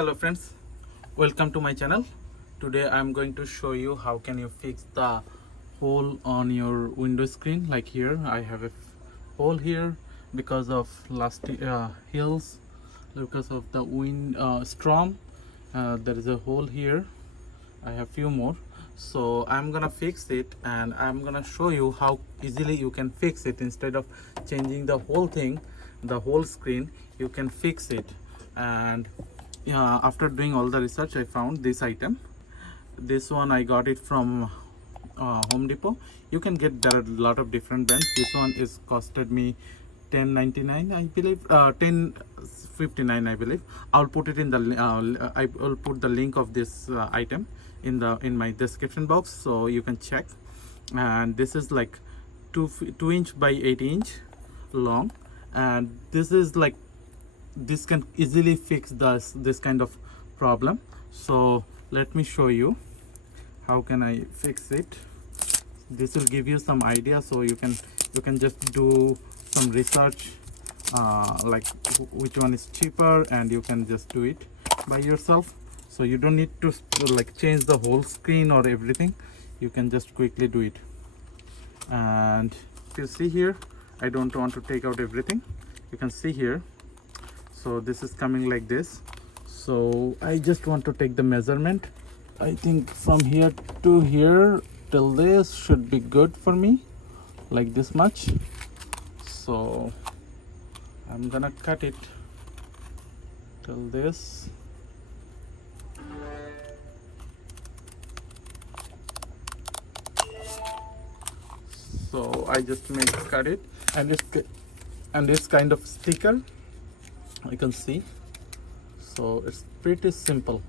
Hello friends, welcome to my channel. Today I'm going to show you how can you fix the hole on your window screen. Like here I have a hole here because of last hills, because of the wind storm. There is a hole here. I have few more, so I'm gonna fix it and I'm gonna show you how easily you can fix it. Instead of changing the whole thing, the whole screen, you can fix it. And after doing all the research, I found this item. This one I got it from Home Depot. You can get, there are a lot of different brands. This one is costed me $10.99, I believe, $10.59 I believe. I'll put it in the I will put the link of this item in my description box, so you can check. And this is like 2 inch by 8 inch long, and this is like, this can easily fix this kind of problem. So let me show you how can I fix it. This will give you some idea, so you can just do some research, like which one is cheaper, and you can just do it by yourself. So you don't need to like change the whole screen or everything. You can just quickly do it. And if you see here, I don't want to take out everything. You can see here, so this is coming like this. So I just want to take the measurement. I think from here to here till this should be good for me, like this much. So I'm gonna cut it till this. So I just cut it, and it's kind of thicker, I can see. So it's pretty simple.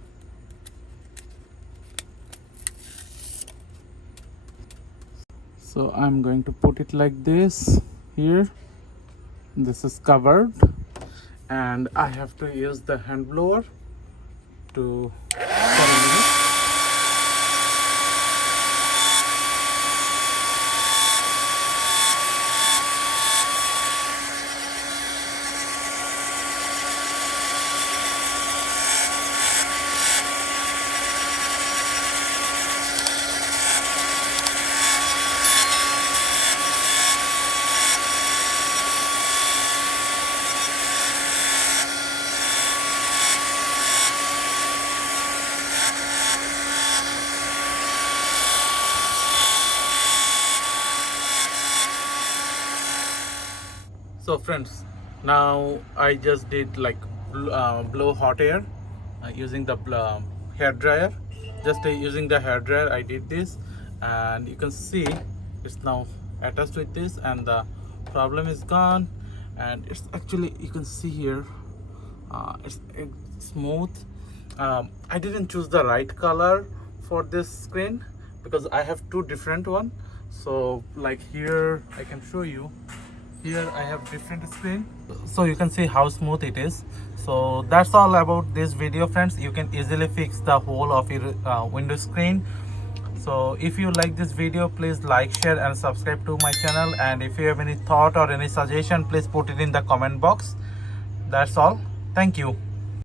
So I'm going to put it like this here. This is covered, and I have to use the hand blower to So friends, now I just did like blow hot air using the hair dryer. Just using the hair dryer, I did this, and you can see it's now attached with this, and the problem is gone. And it's actually, you can see here, it's smooth. I didn't choose the right color for this screen because I have two different one. So like here, I can show you. Here I have different screen, so you can see how smooth it is. So that's all about this video, friends. You can easily fix the whole of your window screen. So if you like this video, please like, share and subscribe to my channel. And if you have any thought or any suggestion, please put it in the comment box. That's all. Thank you.